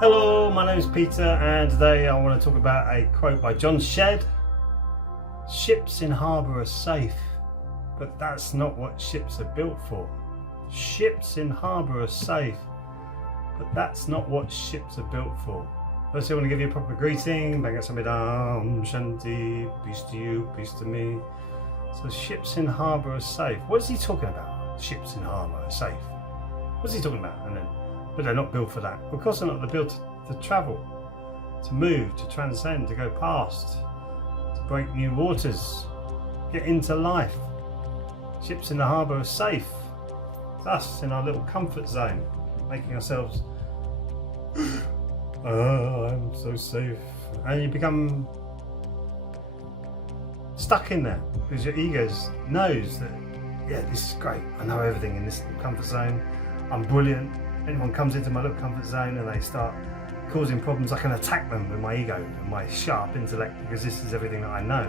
Hello, my name is Peter, and today I want to talk about a quote by John Shedd. Ships in harbour are safe, but that's not what ships are built for. Ships in harbour are safe, but that's not what ships are built for. First, I want to give you a proper greeting. Bang Samidam, Shanti, peace to you, peace to me. So ships in harbour are safe. What is he talking about? Ships in harbour are safe. What's he talking about? But they're not built for that. Of course they're not. They're built to travel, to move, to transcend, to go past, to break new waters, get into life. Ships in the harbour are safe. It's us in our little comfort zone, making ourselves, oh, I'm so safe. And you become stuck in there because your ego knows that, yeah, this is great. I know everything in this comfort zone. I'm brilliant. Anyone comes into my little comfort zone and they start causing problems, I can attack them with my ego and my sharp intellect because this is everything that I know.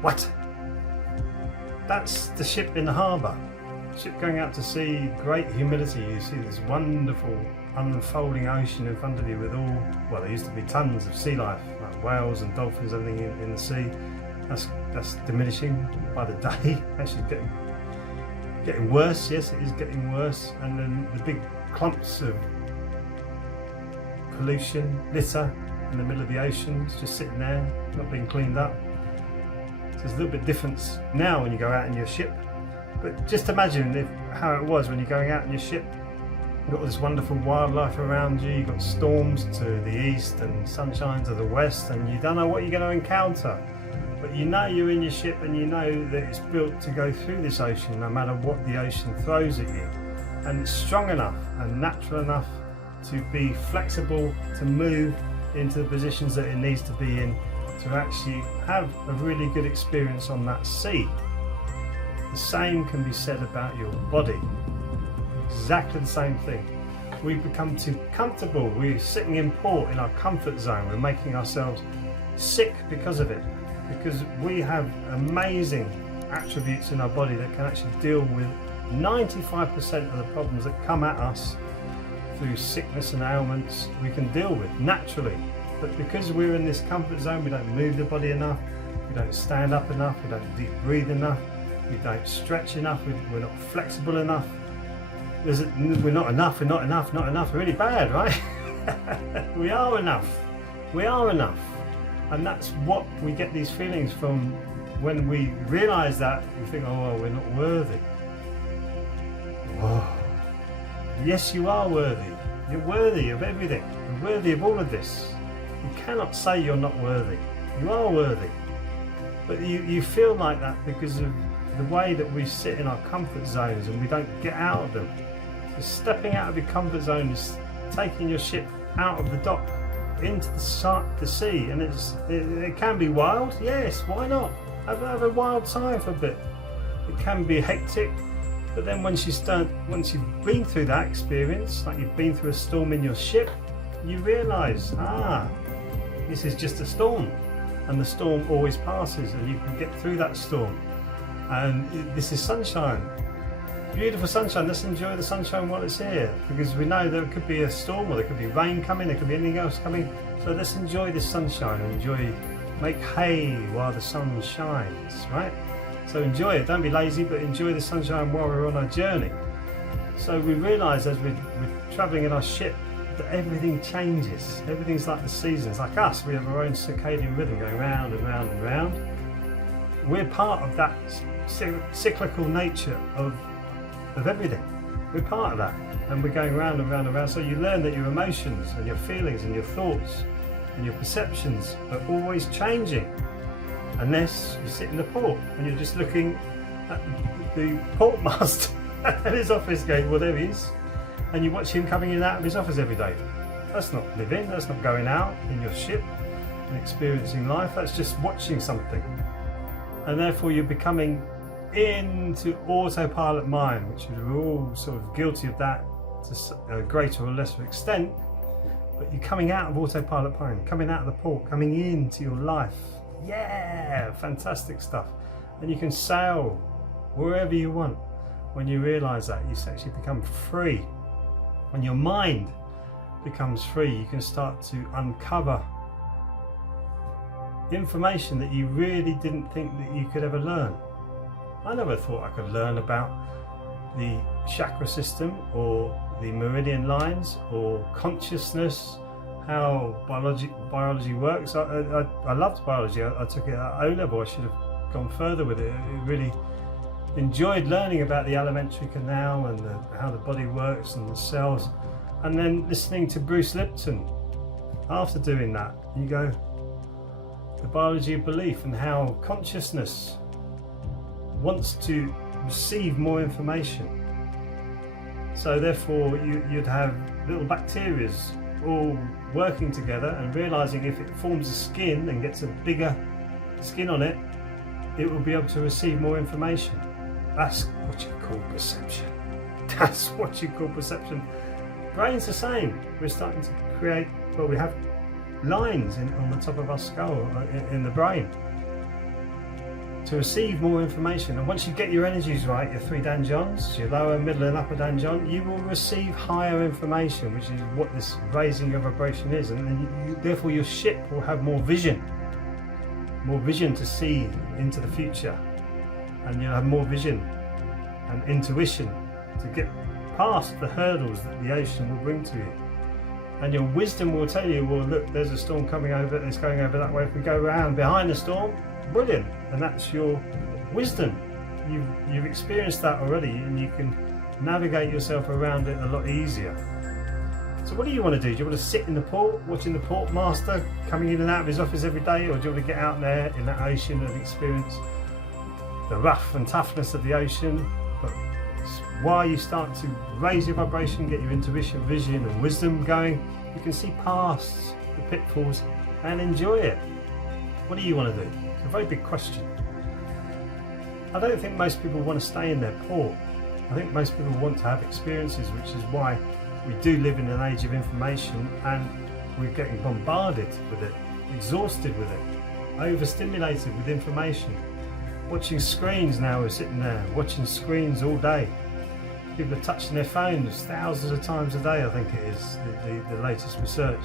What? That's the ship in the harbour. Ship going out to sea, great humility. You see this wonderful unfolding ocean in front of you with all, well, there used to be tons of sea life, like whales and dolphins, everything in the sea. That's diminishing by the day. Actually getting worse. Yes, it is getting worse. And then the big clumps of pollution, litter in the middle of the ocean, it's just sitting there, not being cleaned up. So there's a little bit difference now when you go out in your ship. But just imagine how it was when you're going out in your ship. You've got all this wonderful wildlife around you, you've got storms to the east and sunshine to the west, and you don't know what you're going to encounter. But you know you're in your ship and you know that it's built to go through this ocean no matter what the ocean throws at you. And it's strong enough and natural enough to be flexible, to move into the positions that it needs to be in, to actually have a really good experience on that sea. The same can be said about your body. Exactly the same thing. We become too comfortable. We're sitting in port in our comfort zone. We're making ourselves sick because of it. Because we have amazing attributes in our body that can actually deal with 95% of the problems that come at us through sickness and ailments. We can deal with naturally, but because we're in this comfort zone, we don't move the body enough, we don't stand up enough, we don't deep breathe enough, we don't stretch enough, we're not flexible enough. We're not enough, we're really bad, right? We are enough. And that's what we get these feelings from when we realise that. We think, oh, well, we're not worthy. Whoa. Yes, you are worthy. You're worthy of everything. You're worthy of all of this. You cannot say you're not worthy. You are worthy. But you feel like that because of the way that we sit in our comfort zones and we don't get out of them. So stepping out of your comfort zone is taking your ship out of the dock into the sea, and it can be wild. Yes, why not? Have a wild time for a bit. It can be hectic, but then once you've been through that experience, like you've been through a storm in your ship, you realise, this is just a storm, and the storm always passes, and you can get through that storm. And this is sunshine. Beautiful sunshine. Let's enjoy the sunshine while it's here, because we know there could be a storm, or there could be rain coming, there could be anything else coming. So let's enjoy this sunshine and make hay while the sun shines, right? So enjoy it. Don't be lazy, but enjoy the sunshine while we're on our journey. So we realise as we're travelling in our ship that everything changes. Everything's like the seasons. Like us, we have our own circadian rhythm going round and round and round. We're part of that cyclical nature of everything. We're part of that, and we're going round and round and round. So you learn that your emotions and your feelings and your thoughts and your perceptions are always changing, unless you sit in the port and you're just looking at the port master at his office going, well, there he is, and you watch him coming in and out of his office every day. That's not living. That's not going out in your ship and experiencing life. That's just watching something, and therefore you're becoming into autopilot mind, which we're all sort of guilty of that to a greater or lesser extent. But you're coming out of autopilot mind, coming out of the port, coming into your life. Yeah, fantastic stuff. And you can sail wherever you want. When you realise that, you actually become free, and your mind becomes free, you can start to uncover information that you really didn't think that you could ever learn. I never thought I could learn about the chakra system or the meridian lines or consciousness, how biology works. I loved biology. I took it at O-level. I should have gone further with it. I really enjoyed learning about the alimentary canal and how the body works and the cells. And then listening to Bruce Lipton, after doing that, you go, the biology of belief and how consciousness wants to receive more information. So therefore you'd have little bacteria all working together and realizing if it forms a skin and gets a bigger skin on it, it will be able to receive more information. That's what you call perception. That's what you call perception. Brain's the same. We're starting to create, well, we have lines on the top of our skull in the brain to receive more information. And once you get your energies right, your three danjons, your lower, middle and upper danjon, you will receive higher information, which is what this raising your vibration is. And then therefore your ship will have more vision to see into the future, and you'll have more vision and intuition to get past the hurdles that the ocean will bring to you. And your wisdom will tell you, well, look, there's a storm coming over, it's going over that way. If we go around behind the storm, brilliant. And that's your wisdom. You've experienced that already, and you can navigate yourself around it a lot easier. So what do you want to do? Do you want to sit in the port, watching the port master coming in and out of his office every day, or do you want to get out there in that ocean and experience the rough and toughness of the ocean? But while you start to raise your vibration, get your intuition, vision and wisdom going, you can see past the pitfalls and enjoy it. What do you want to do? It's a very big question. I don't think most people want to stay in their port. I think most people want to have experiences, which is why we do live in an age of information, and we're getting bombarded with it, exhausted with it, overstimulated with information. Watching screens now, we're sitting there watching screens all day. People are touching their phones thousands of times a day, I think it is, the latest research.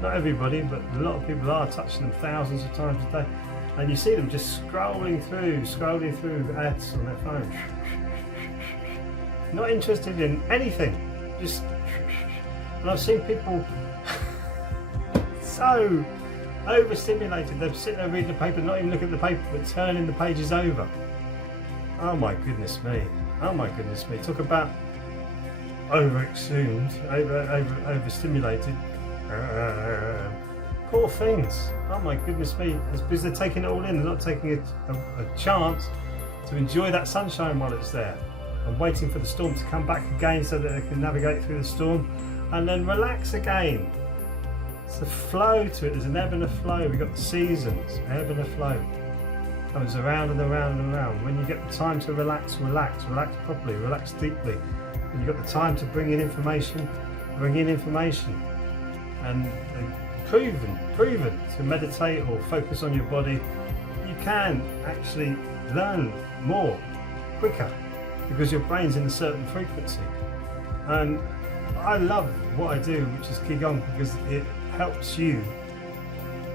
Not everybody, but a lot of people are touching them thousands of times a day. And you see them just scrolling through ads on their phone. Not interested in anything, just. And I've seen people so overstimulated, they're sitting there reading the paper, not even looking at the paper, but turning the pages over. Oh my goodness me. Oh my goodness me. Talk about overconsumed, overstimulated. Poor things. Oh my goodness me. It's because they're taking it all in, they're not taking a chance to enjoy that sunshine while it's there. And waiting for the storm to come back again so that they can navigate through the storm and then relax again. It's a flow to it, there's an ebb and a flow. We've got the seasons, ebb and a flow. Comes around and around and around. When you get the time to relax properly, relax deeply. When you've got the time to bring in information, and proven to meditate or focus on your body, you can actually learn more quicker because your brain's in a certain frequency. And I love what I do, which is Qigong, because it helps you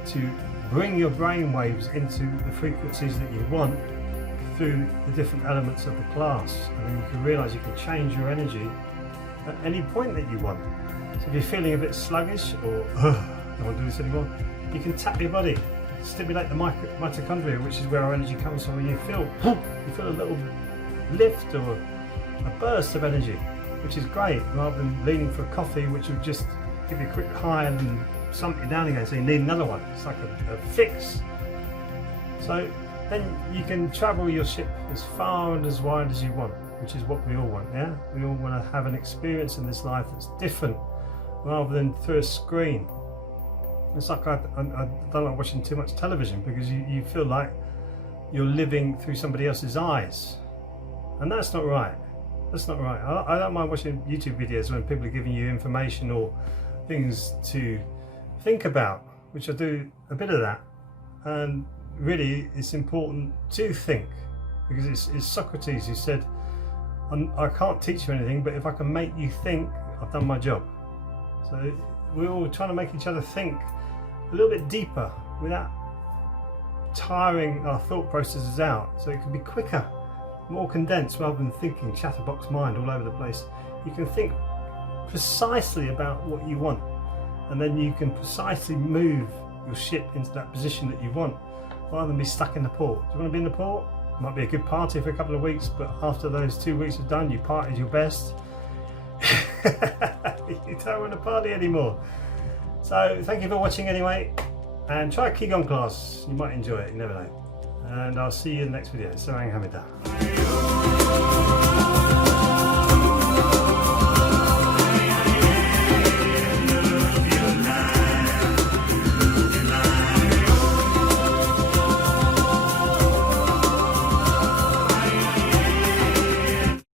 to bring your brain waves into the frequencies that you want through the different elements of the class, and then you can realize you can change your energy at any point that you want. So if you're feeling a bit sluggish or I don't want to do this anymore, you can tap your body, stimulate the mitochondria, which is where our energy comes from, and you feel a little lift or a burst of energy, which is great, rather than leaning for a coffee, which will just give you a quick high and then sunk you down again, so you need another one. It's like a fix. So then you can travel your ship as far and as wide as you want, which is what we all want, yeah? We all want to have an experience in this life that's different, rather than through a screen. It's like I don't like watching too much television, because you feel like you're living through somebody else's eyes. And that's not right. That's not right. I don't mind watching YouTube videos when people are giving you information or things to think about, which I do a bit of that. And really it's important to think, because it's Socrates who said, I can't teach you anything, but if I can make you think, I've done my job. So we're all trying to make each other think a little bit deeper without tiring our thought processes out, so it can be quicker, more condensed, rather than thinking chatterbox mind all over the place. You can think precisely about what you want, and then you can precisely move your ship into that position that you want, rather than be stuck in the port. Do you want to be in the port? It might be a good party for a couple of weeks, but after those 2 weeks are done, you partied your best. You don't want to party anymore. So thank you for watching anyway, and try Qigong class. You might enjoy it, you never know. And I'll see you in the next video. Sarang Hamida.